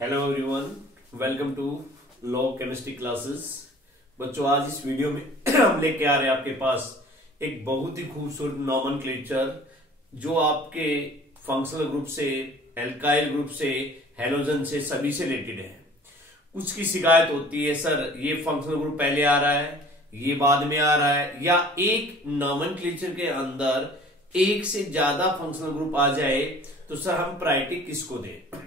Hello everyone, welcome to law chemistry classes. बच्चों, आज इस वीडियो में हम लेके आ रहे हैं आपके पास एक बहुत ही खूबसूरत नॉमेनक्लेचर जो आपके फंक्शनल ग्रुप से, एल्काइल ग्रुप से, हैलोजन से, सभी से रिलेटेड है। कुछ की शिकायत होती है, सर ये फंक्शनल ग्रुप पहले आ रहा है, ये बाद में आ रहा है, या एक नॉमेनक्लेचर के अंदर एक से ज्यादा फंक्शनल ग्रुप आ जाए तो सर हम प्रायोरिटी किसको दें।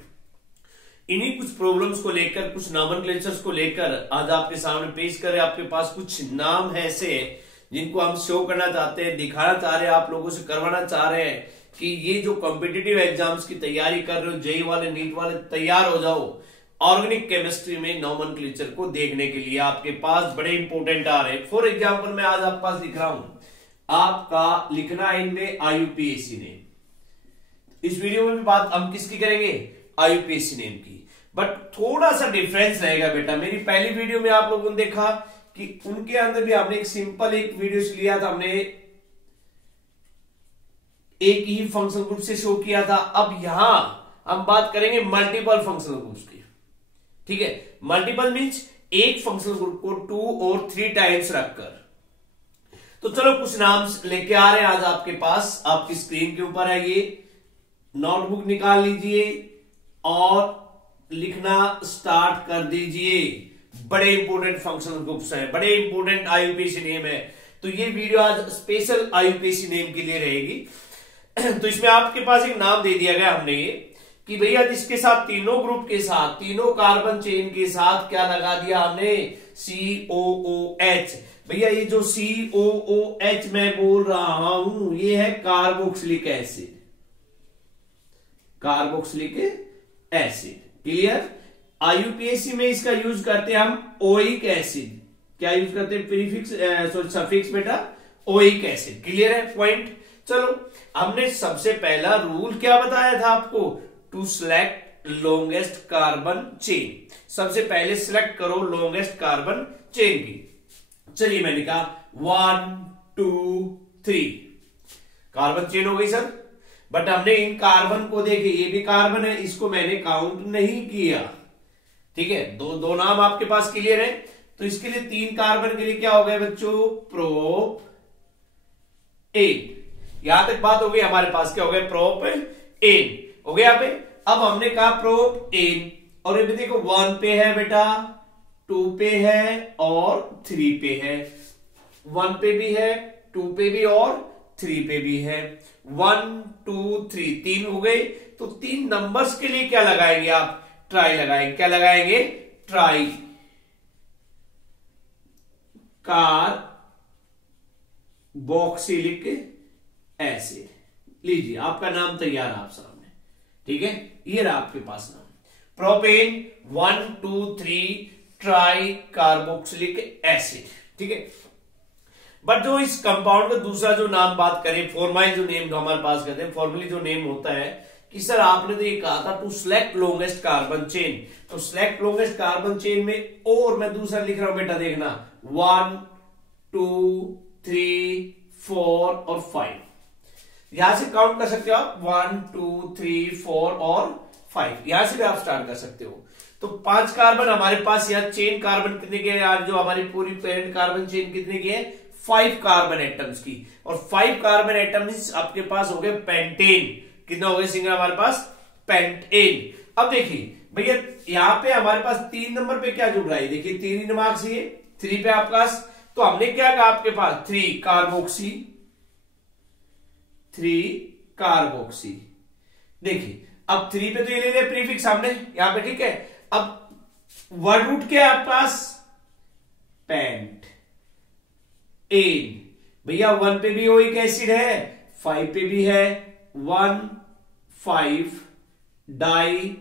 इन्हीं कुछ प्रॉब्लम्स को लेकर, कुछ नॉमेनक्लेचर्स को लेकर आज आपके सामने पेश करें। आपके पास कुछ नाम है ऐसे जिनको हम शो करना चाहते हैं, दिखाना चाह रहे हैं, आप लोगों से करवाना चाह रहे हैं कि ये जो कॉम्पिटिटिव एग्जाम्स की तैयारी कर रहे हो, जेई वाले, नीट वाले, तैयार हो जाओ। ऑर्गेनिक केमिस्ट्री में नॉमेनक्लेचर को देखने के लिए आपके पास बड़े इंपोर्टेंट आ रहे हैं। फॉर एग्जाम्पल मैं आज आपके पास लिख रहा हूं, आपका लिखना है इनमें IUPAC ने। इस वीडियो में भी बात हम किसकी करेंगे? IUPAC नेम की। बट थोड़ा सा डिफरेंस रहेगा बेटा। मेरी पहली वीडियो में आप लोगों ने देखा कि उनके अंदर भी हमने एक सिंपल एक वीडियो लिया था, हमने एक ही फंक्शनल ग्रुप से शो किया था। अब यहां हम बात करेंगे मल्टीपल फंक्शनल ग्रुप्स की। ठीक है, मल्टीपल मींस एक फंक्शनल ग्रुप को 2 और 3 टाइम्स रखकर। तो चलो कुछ नाम लेके आ रहे हैं आज आपके पास, आपकी स्क्रीन के ऊपर है। ये नोटबुक निकाल लीजिए और लिखना स्टार्ट कर दीजिए। बड़े इंपोर्टेंट फंक्शनल ग्रुप्स हैं, बड़े इंपोर्टेंट IUPAC नेम है। तो ये वीडियो आज स्पेशल IUPAC नेम के लिए रहेगी। तो इसमें आपके पास एक नाम दे दिया गया हमने ये कि भैया इसके साथ तीनों ग्रुप के साथ, तीनों कार्बन चेन के साथ क्या लगा दिया हमने? COOH। भैया ये जो COOH मैं बोल रहा हूं ये है carboxylic acid, carboxylic acid. Clear? IUPAC में इसका यूज करते हैं हम ओइक एसिड। क्या यूज करते हैं? प्रीफिक्स सॉरी सफिक्स बेटा, ओइक एसिड। क्लियर है पॉइंट? चलो, हमने सबसे पहला रूल क्या बताया था आपको? To select longest carbon chain. सबसे पहले सिलेक्ट करो लॉन्गेस्ट कार्बन चेन की। चलिए मैंने कहा 1 2 3 कार्बन चेन हो गई सर। बट हमने इन कार्बन को देखे, ये भी कार्बन है, इसको मैंने काउंट नहीं किया। ठीक है, दो नाम आपके पास क्लियर है। तो इसके लिए 3 कार्बन के लिए क्या हो गया बच्चों? प्रोप 8। यहां तक बात हो गई हमारे पास। क्या हो गया? प्रोप 8 हो गया। यहाँ पे अब हमने कहा प्रोप 8, और ये भी देखो 1 पे है बेटा, 2 पे है और 3 पे है। 1 पे भी है, 2 पे भी और 3 पे भी है। 1 2 3 3 हो गए। तो 3 नंबर्स के लिए क्या लगाएंगे आप? ट्राई लगाएंगे। क्या लगाएंगे? Try carboxylic acid. लीजिए आपका नाम तैयार है आप सामने। ठीक है, ये रहा आपके पास नाम, प्रोपेन 1 2 3 ट्राई कार्बोक्सिलिक एसिड। ठीक है, बट जो इस कंपाउंड का दूसरा जो नाम बात करें, फॉर्मल जो नेम हमारे पास कहते हैं, फॉर्मली जो नेम होता है कि सर आपने तो ये कहा था to select longest carbon chain. तो सिलेक्ट लॉन्गेस्ट कार्बन चेन में और मैं दूसरा लिख रहा हूं बेटा, देखना 1 2 3 4 और 5। यहां से काउंट कर सकते हो आप, 1 2 3 4 और 5। यहां से भी आप स्टार्ट कर सकते हो। तो 5 कार्बन हमारे पास, यहाँ चेन कार्बन कितने के यार? जो हमारी पूरी पेरेंट कार्बन चेन कितने की है? 5 कार्बन एटम्स की। और 5 कार्बन एटम्स आपके पास हो गए पेंटेन। कितना हो गया सिंगल हमारे पास? पेंटेन। अब देखिए भैया यहां पे हमारे पास 3 नंबर पे क्या जुड़ रहा है? देखिए 3 दिमाग से 3 पे आपके पास। तो हमने क्या कहा आपके पास? 3 कार्बोक्सी, 3 कार्बोक्सी। देखिए अब 3 पे तो ये ले लिया प्रीफिक्स हमने यहां पे। ठीक है, अब वर्ड रूट क्या है आपके पास? Paint N. भैया 1 पे भी ओइक एसिड है, 5 पे भी है, 1 5 डाई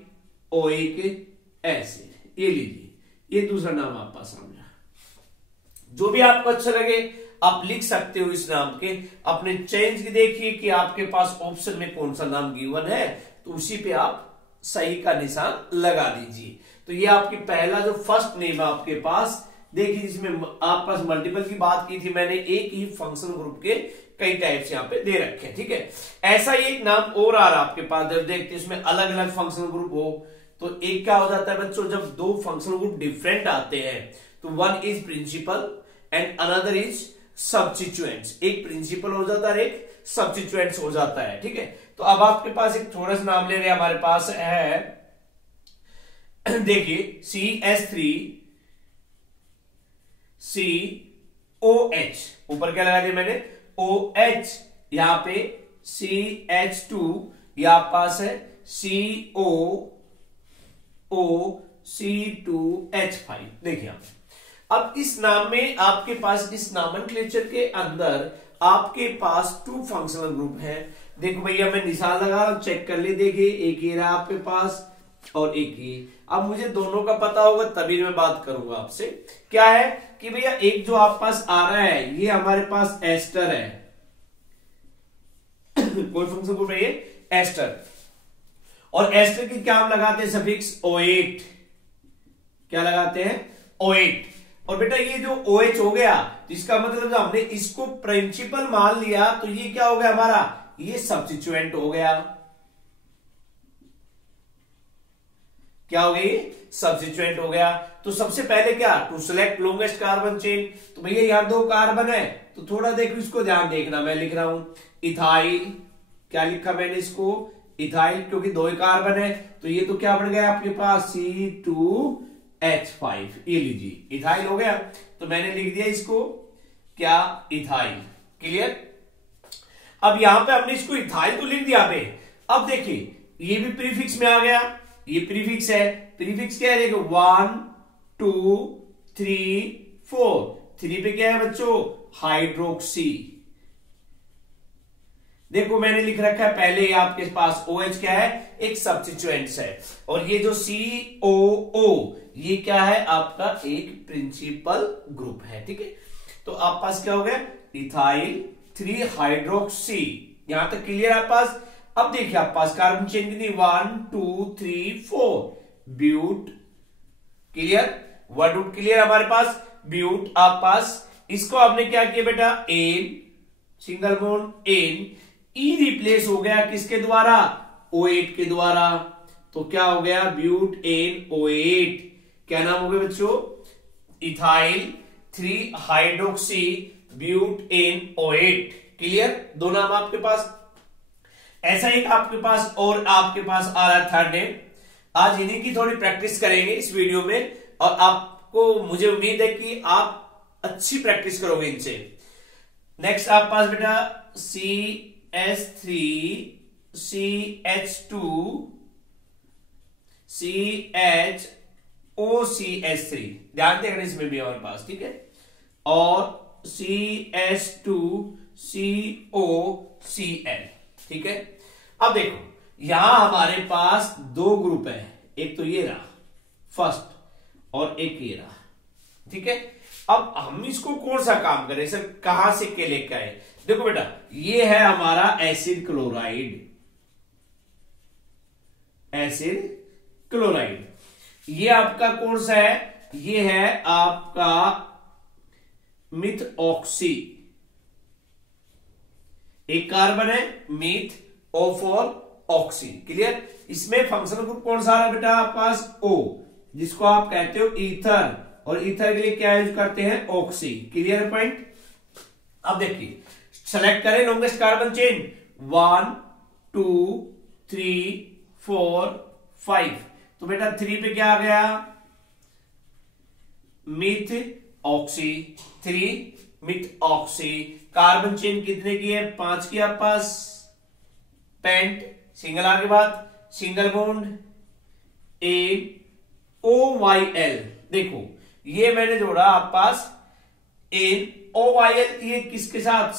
ओइक एसिड। ये लीजिए, ये दूसरा नाम आपके पास सामने। जो भी आपको अच्छा लगे आप लिख सकते हो इस नाम के। अपने चेंज की देखिए कि आपके पास ऑप्शन में कौन सा नाम गिवन है, तो उसी पे आप सही का निशान लगा दीजिए। तो ये आपकी पहला जो फर्स्ट नेम है आपके पास, देखिए जिसमें आप पास मल्टीपल की बात की थी मैंने, एक ही फंक्शनल ग्रुप के कई टाइप्स यहाँ पे दे रखे हैं। ठीक है, ऐसा ही एक नाम और आ रहा है आपके पास, जब देखते इसमें अलग अलग फंक्शनल ग्रुप हो तो एक क्या हो जाता है बच्चों, जब दो फंक्शनल ग्रुप डिफरेंट आते हैं तो one is principal and another is substituents. एक प्रिंसिपल हो जाता है, एक सब्स्टिट्यूएंट्स हो जाता है, ठीक है। तो अब आपके पास एक थोड़ा सा नाम ले रहे हैं, हमारे पास है देखिए CH3 COH, ऊपर क्या लगा दिया मैंने OH, यहां पे CH2, यहां पास है COC2H5। देखिए अब इस नाम में आपके पास, इस नॉमेनक्लेचर के अंदर आपके पास टू फंक्शनल ग्रुप है। देखो भैया मैं निशान लगा रहा हूं, चेक कर ले। देखिए एक ये रहा आपके पास और एक ये। अब मुझे दोनों का पता होगा तभी मैं बात करूंगा आपसे। क्या है कि भैया एक जो आप पास आ रहा है ये हमारे पास एस्टर है कोई फंक्शन ग्रुप है ये एस्टर, और एस्टर की क्या हम लगाते हैं सफिक्स O8। क्या लगाते हैं O8। और बेटा ये जो OH हो गया, इसका मतलब जब हमने इसको प्रिंसिपल मान लिया तो ये क्या हो गया हमारा, ये सब्स्टिट्यूएंट हो गया। क्या हो गई, सब्स्टिट्यूएंट हो गया। तो सबसे पहले क्या, to select longest carbon chain. तो भैया यहां दो कार्बन है तो थोड़ा देखो इसको ध्यान देखना। मैं लिख रहा हूं इथाइल, क्या लिखा मैंने इसको इथाइल, क्योंकि दो ही कार्बन है। तो ये तो क्या बन गया आपके पास C2H5, ये लीजिए इथाइल हो गया। तो मैंने लिख दिया इसको क्या, इथाइल। क्लियर। अब यहां पे हमने इसको इथाइल तो लिख दिया पे। अब देखिए ये भी प्रीफिक्स में आ गया, ये प्रीफिक्स है। प्रीफिक्स क्या है देखो 1 2 3 4, 3 पे क्या है बच्चों, हाइड्रोक्सी। देखो मैंने लिख रखा है पहले ही आपके पास OH क्या है, एक सब्स्टिट्यूएंट्स है, और ये जो COO ये क्या है आपका एक प्रिंसिपल ग्रुप है, ठीक है। तो आप पास क्या हो गया, इथाइल 3 हाइड्रोक्सी। यहां तक क्लियर आप पास। अब देखिए आप पास कार्बन चेन कितनी 1 2 3 4, ब्यूट। क्लियर, वर्ड क्लियर हमारे पास ब्यूट। आप पास इसको आपने क्या किया बेटा, एन सिंगल बॉन्ड एन, ई रिप्लेस हो गया किसके द्वारा, O8 के द्वारा। तो क्या हो गया ब्यूट एन O8। क्या नाम हो गया बच्चों, ethyl 3 hydroxy butane O8। Clear, दो नाम आपके पास। ऐसा ही आपके पास और आपके पास आ रहा है थर्ड नेम। आज इन्हीं की थोड़ी प्रैक्टिस करेंगे इस वीडियो में, और आपको मुझे उम्मीद है कि आप अच्छी प्रैक्टिस करोगे इनसे। नेक्स्ट आप पास बेटा CH3 CH2 CHOCH3, ध्यान देना इसमें भी हमारे पास, ठीक है। और CH2 COCl, ठीक है। अब देखो यहां हमारे पास दो ग्रुप है, एक तो ये रहा फर्स्ट और एक ये रहा, ठीक है। अब हम इसको कौन सा काम करें सर, कहां से के लेकर आए। देखो बेटा ये है हमारा एसिड क्लोराइड, एसिड क्लोराइड। ये आपका कौन सा है, ये है आपका मिथ ऑक्सी। एक कार्बन है myth, O for oxy. Clear, इसमें फंक्शनल ग्रुप कौन सा है बेटा आपके पास, O, जिसको आप कहते हो ईथर, और ईथर के लिए क्या यूज करते हैं, ऑक्सी। Clear point. अब देखिए सेलेक्ट करें लॉन्गेस्ट कार्बन चेन 1 2 3 4 5। तो बेटा 3 पे क्या आ गया, myth oxy, 3 myth oxy. Carbon chain कितने की है, 5 की आप पास। पेंट सिंगल आगे बाद सिंगल बॉन्ड NOYL। देखो ये मैंने जोड़ा आप पास NOYL, ये किसके साथ,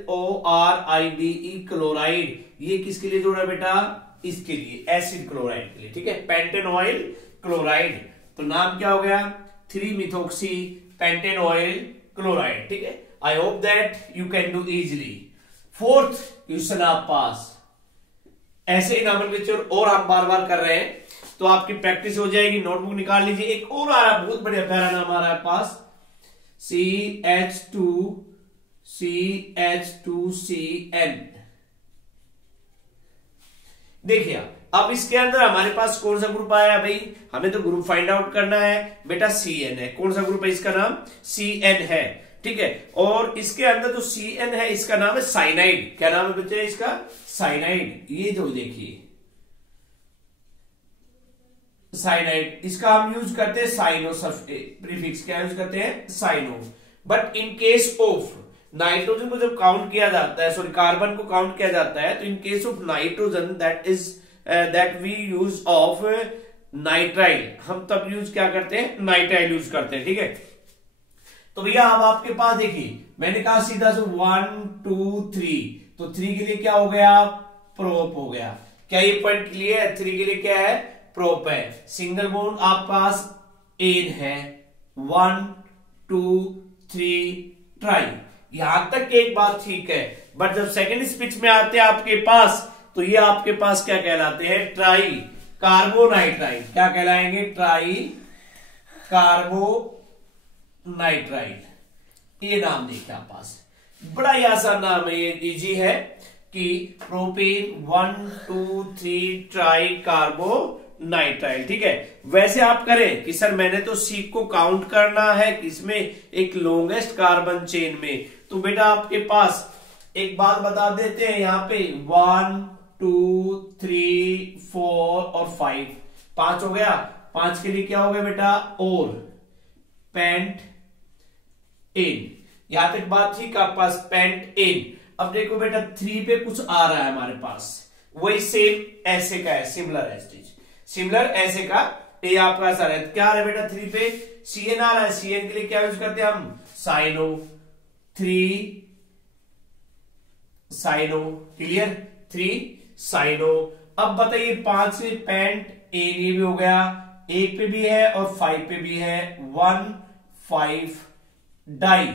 ClORide क्लोराइड। ये किसके लिए जोड़ा बेटा, इसके लिए एसिड क्लोराइड के लिए, ठीक है, पेंटेनॉइल क्लोराइड। तो नाम क्या हो गया, 3 मिथॉक्सी पेंटेनॉइल क्लोराइड, ठीक है। I hope that you can do easily. Fourth question आप पास, ऐसे ही नॉमेनक्लेचर और हम बार बार कर रहे हैं तो आपकी प्रैक्टिस हो जाएगी। नोटबुक निकाल लीजिए। एक और आ रहा है बहुत बढ़िया प्यारा नाम आ रहा है पास, CH2CN। देखिए अब इसके अंदर हमारे पास कौन सा ग्रुप आया भाई, हमें तो ग्रुप फाइंड आउट करना है बेटा, CN है। कौन सा ग्रुप है, इसका नाम CN है, ठीक है। और इसके अंदर जो CN है इसका नाम है साइनाइड। क्या नाम है बच्चे इसका, साइनाइड। ये जो देखिए साइनाइड, इसका हम यूज करते हैं साइनो प्रीफिक्स, क्या यूज करते हैं, cyano. But in case of nitrogen को जब काउंट किया जाता है, सॉरी कार्बन को काउंट किया जाता है, तो in case of nitrogen that we use of nitrile, हम तब यूज क्या करते हैं, नाइट्राइल यूज करते हैं, ठीक है। तो भैया अब आपके पास देखिए मैंने कहा सीधा से 1 2 3, तो 3 के लिए क्या हो गया, प्रोप हो गया। क्या ये पॉइंट क्लियर है, 3 के लिए क्या है, प्रोप है। सिंगल बॉन्ड आप पास एन है, 1 2 3 ट्राई, यहां तक एक बात ठीक है। बट जब सेकेंड स्पीच में आते हैं आपके पास, तो ये आपके पास क्या कहलाते हैं, ट्राई कार्बोनाइट्राइल। क्या कहलाएंगे, ट्राई कार्बोनाइट्राइल, ये नाम देखिए आप पास, बड़ा ही आसान नाम है, ये इजी है कि प्रोपेन 1 2 3 ट्राई कार्बोनाइट्राइल, ठीक है। वैसे आप करें कि सर मैंने तो सी को काउंट करना है किसमें, एक लॉन्गेस्ट कार्बन चेन में, तो बेटा आपके पास एक बात बता देते हैं, यहां पे 1 2 3 4 और 5, 5 हो गया। 5 के लिए क्या हो गया बेटा, और पेंट इन, यहां तक बात ठीक आपके पास, पेंट इन। अब देखो बेटा 3 पे कुछ आ रहा है हमारे पास, वही सेम ऐसे का है, सिमिलर एस्टिज, सिमिलर ऐसे का ये आपका सर है। क्या आ रहा है बेटा 3 पे, CN आ रहा है, CN के लिए क्या यूज करते हैं हम, साइनो, 3 साइनो, क्लियर, 3 साइनो। अब बताइए 5 से पेंट एन, ये भी हो गया, 1 पे भी है और 5 पे भी है, 1 5 डाई।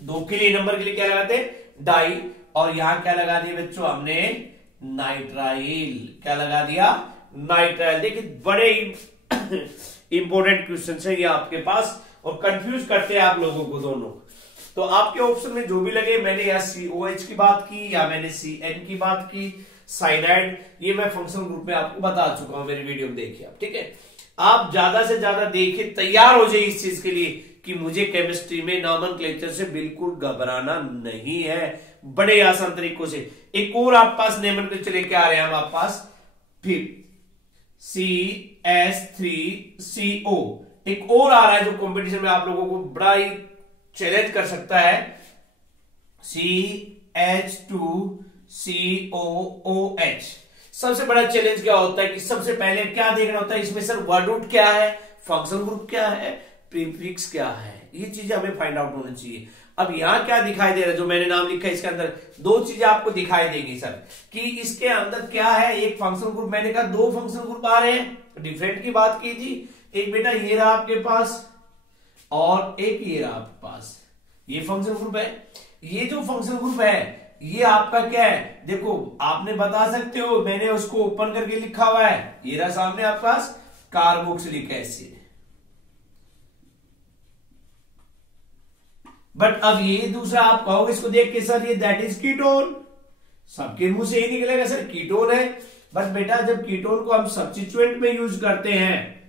2 के लिए नंबर के लिए क्या लगाते, डाई, और यहां क्या लगा दिया बच्चों हमने, नाइट्राइल। क्या लगा दिया, नाइट्राइल। देखिए बड़े इंपॉर्टेंट क्वेश्चन है ये आपके पास, और कंफ्यूज करते हैं आप लोगों को दोनों। तो आपके ऑप्शन में जो भी लगे, मैंने या COH की बात की या मैंने CN की बात की, साइनाइड, ये मैं फंक्शनल ग्रुप में आपको बता चुका हूं, मेरी वीडियो में देखिए आप, ठीक है। आप ज्यादा से ज्यादा देखिए, तैयार हो जाए इस चीज के लिए कि मुझे केमिस्ट्री में नॉमेनक्लेचर से बिल्कुल घबराना नहीं है, बड़े आसान तरीकों से। एक और आप पास नॉमेनक्लेचर लेके आ रहे हैं हम आप पास, फिर CH3CO, एक और आ रहा है जो कंपटीशन में आप लोगों को बड़ा ही चैलेंज कर सकता है, CH2COOH। सबसे बड़ा चैलेंज क्या होता है कि सबसे पहले क्या देखना होता है इसमें, सर वर्ड रूट क्या है, फंक्शनल ग्रुप क्या है, प्रीफिक्स क्या है, ये चीजें हमें फाइंड आउट होनी चाहिए। अब यहां क्या दिखाई दे रहा है, जो मैंने नाम लिखा है इसके अंदर 2 चीजें आपको दिखाई देगी सर, कि इसके अंदर क्या है, एक फंक्शनल ग्रुप, मैंने कहा 2 फंक्शनल ग्रुप आ रहे हैं, डिफरेंट की बात की थी, एक बेटा ये रहा आपके पास और एक ये रहा आपके पास, ये फंक्शनल ग्रुप है। ये जो फंक्शनल ग्रुप है ये आपका क्या है, देखो आपने बता सकते हो, मैंने उसको ओपन करके लिखा हुआ है, ये रहा सामने आपके पास कार्बोक्सिलिक एसिड। बट अब ये दूसरा आप कहोगे इसको देख के सर ये दैट इज कीटोन, सबके मुंह से ही निकलेगा सर कीटोन है। बट बेटा जब कीटोन को हम सब्स्टिट्यूएंट में यूज करते हैं,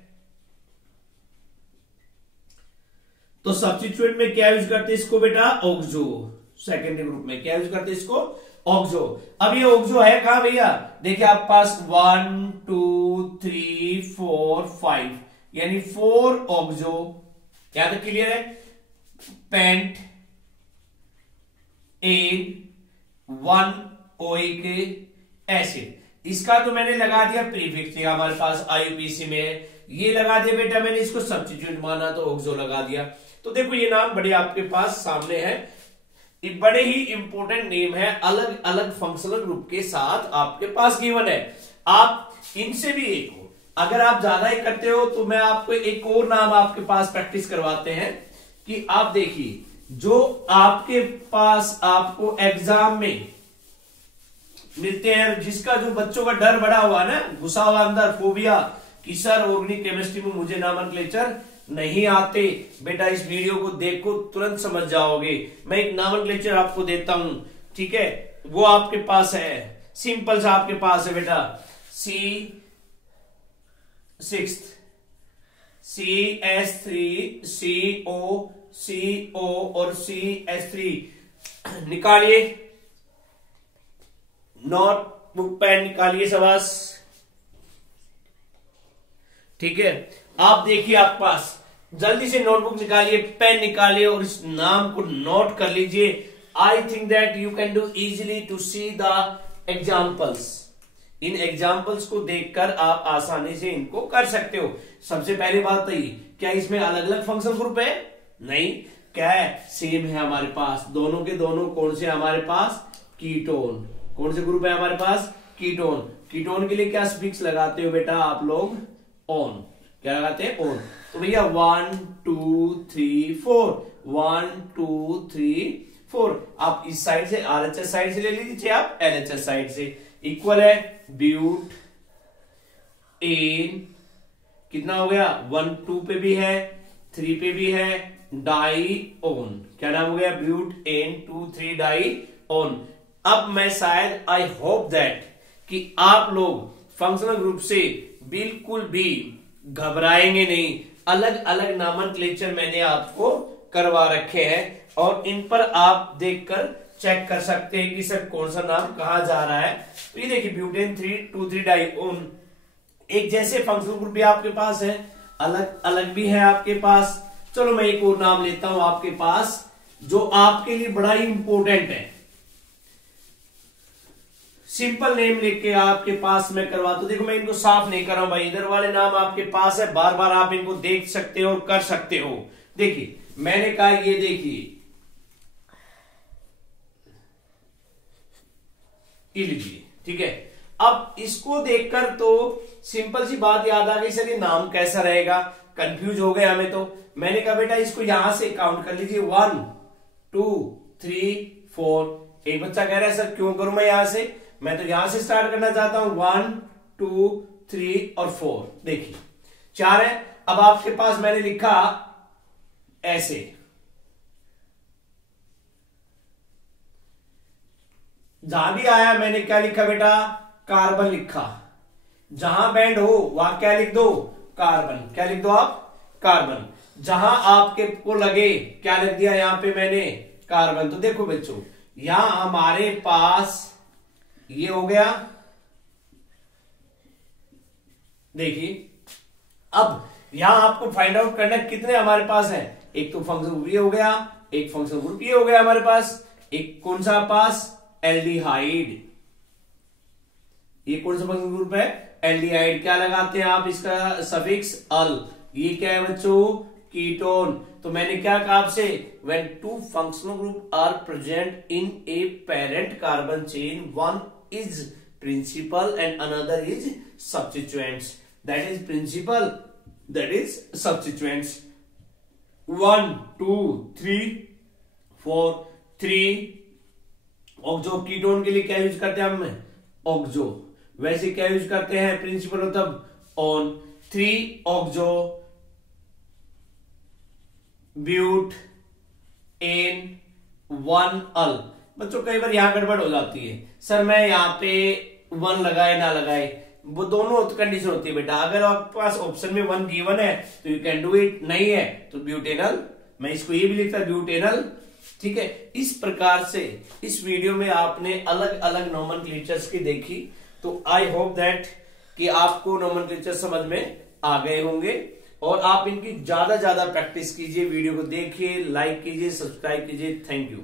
तो सब्स्टिट्यूएंट में क्या यूज करते हैं इसको बेटा, ऑक्सो। सेकेंडरी ग्रुप में क्या यूज करते हैं इसको, ऑक्सो। अब ये ऑक्सो है कहां भैया, देखिए आप पास 1 2 3 4 5, यानी 4 ऑक्सो, यहां तक क्लियर है। पेंट एन 1 ओइक एसिड, इसका तो मैंने लगा दिया प्रीफिक्स, हमारे पास IUPAC में ये लगा दिया बेटा, मैंने इसको सब्स्टिट्यूट माना तो ऑक्सो लगा दिया। तो देखो ये नाम बड़े आपके पास सामने है, ये बड़े ही इंपॉर्टेंट नेम है, अलग अलग फंक्शनल ग्रुप के साथ आपके पास गिवन है। आप इनसे भी एक हो, अगर आप ज्यादा ही करते हो तो मैं आपको एक और नाम आपके पास प्रैक्टिस करवाते हैं, कि आप देखिए जो आपके पास आपको एग्जाम में मिलते हैं, जिसका जो बच्चों का डर बड़ा हुआ ना, घुसा हुआ अंदर फोबिया कि सर ऑर्गेनिक केमिस्ट्री में मुझे नॉमेनक्लेचर नहीं आते, बेटा इस वीडियो को देखो तुरंत समझ जाओगे। मैं एक नॉमेनक्लेचर आपको देता हूं, ठीक है, वो आपके पास है, सिंपल सा आपके पास है बेटा, सिक्स्थ, CH3, CO और CH3 निकालिए, नोटबुक पेन निकालिए शाबाश। ठीक है, आप देखिए आपके पास, जल्दी से नोटबुक निकालिए, पेन निकालिए और इस नाम को नोट कर लीजिए। I think that you can do easily to see the examples. इन एग्जाम्पल्स को देखकर आप आसानी से इनको कर सकते हो। सबसे पहली बात तो ये, क्या इसमें अलग अलग फंक्शन ग्रुप है? नहीं, क्या है, सेम है हमारे पास। दोनों के दोनों कौन से हमारे पास? कीटोन। कौन से ग्रुप है हमारे पास? कीटोन। कीटोन के लिए क्या स्पिक्स लगाते हो बेटा आप लोग? ऑन। क्या लगाते हैं? ऑन। तो भैया 1 2 3 4, 1 2 3 4। आप इस साइड से RHS साइड से ले लीजिए, आप LHS साइड से। इक्वल है ब्यूट एन, कितना हो गया? 1 2 पे भी है, 3 पे भी है, डाई ओन। क्या नाम हो गया? Butane 2 3 dione. अब मैं शायद, आई होप दैट कि आप लोग फंक्शनल ग्रुप से बिल्कुल भी घबराएंगे नहीं। अलग अलग नॉमेनक्लेचर मैंने आपको करवा रखे हैं और इन पर आप देखकर चेक कर सकते हैं कि सर कौन सा नाम कहां जा रहा है। तो ये देखिए ब्यूटेन 3 डाइओन, एक जैसे फंक्शनल ग्रुप भी आपके पास है, अलग अलग भी है आपके पास। चलो मैं एक और नाम लेता हूं आपके पास जो आपके लिए बड़ा ही इंपॉर्टेंट है। सिंपल नेम लेके आपके पास मैं करवाता हूं। देखो मैं इनको साफ नहीं कर रहा हूं भाई, इधर वाले नाम आपके पास है, बार बार आप इनको देख सकते हो और कर सकते हो। देखिए मैंने कहा, ये देखिए लीजिए, ठीक है। अब इसको देखकर तो सिंपल सी बात याद आ गई, सर ये नाम कैसा रहेगा, कंफ्यूज हो गए हमें। तो मैंने कहा बेटा इसको यहां से काउंट कर लीजिए, 1 2 3 4। एक बच्चा कह रहा है सर क्यों करूं मैं यहां से? मैं तो यहां से स्टार्ट करना चाहता हूं, 1 2 3 और 4। देखिए 4 है। अब आपके पास मैंने लिखा ऐसे, जहां भी आया मैंने क्या लिखा बेटा? कार्बन लिखा। जहां बैंड हो वहां क्या लिख दो? कार्बन। क्या लिख दो आप? कार्बन। जहां आपके को लगे क्या लिख दिया यहां पे मैंने? कार्बन। तो देखो बच्चों, यहां हमारे पास ये हो गया। देखिए अब यहां आपको फाइंड आउट करना कितने हमारे पास है। एक तो फंक्शन ग्रुप ये हो गया, एक फंक्शन ग्रुप ये हो गया हमारे पास, एक कौन सा पास? एल्डिहाइड। ये कौन सा फंक्शन ग्रुप है? एल्डिहाइड। क्या लगाते हैं आप इसका सफिक्स? अल। ये क्या है बच्चों? कीटोन। तो मैंने क्या कहा आपसे? When two functional group are present in a parent carbon chain, one is principal and another is substituents. That is principal, that is substituents. 1 2 3 4 3 oxo. Ketone के लिए क्या यूज करते हैं हम? ऑक्सो। वैसे क्या यूज करते हैं? प्रिंसिपल हो तब ऑन। 3 ऑक्सो ब्यूट एन 1 अल। बच्चों कई बार यहां गड़बड़ हो जाती है, सर मैं यहां पे 1 लगाए ना लगाए, वो दोनों कंडीशन होती है बेटा। अगर आपके पास ऑप्शन में 1 गिवन है तो यू कैन डू इट, नहीं है तो ब्यूटेनल। मैं इसको ये भी लिखता ब्यूटेनल, ठीक है। इस प्रकार से इस वीडियो में आपने अलग अलग नोमेनक्लेचर्स की देखी, तो आई होप दैट कि आपको नोमेनक्लेचर समझ में आ गए होंगे और आप इनकी ज्यादा प्रैक्टिस कीजिए। वीडियो को देखिए, लाइक कीजिए, सब्सक्राइब कीजिए। Thank you.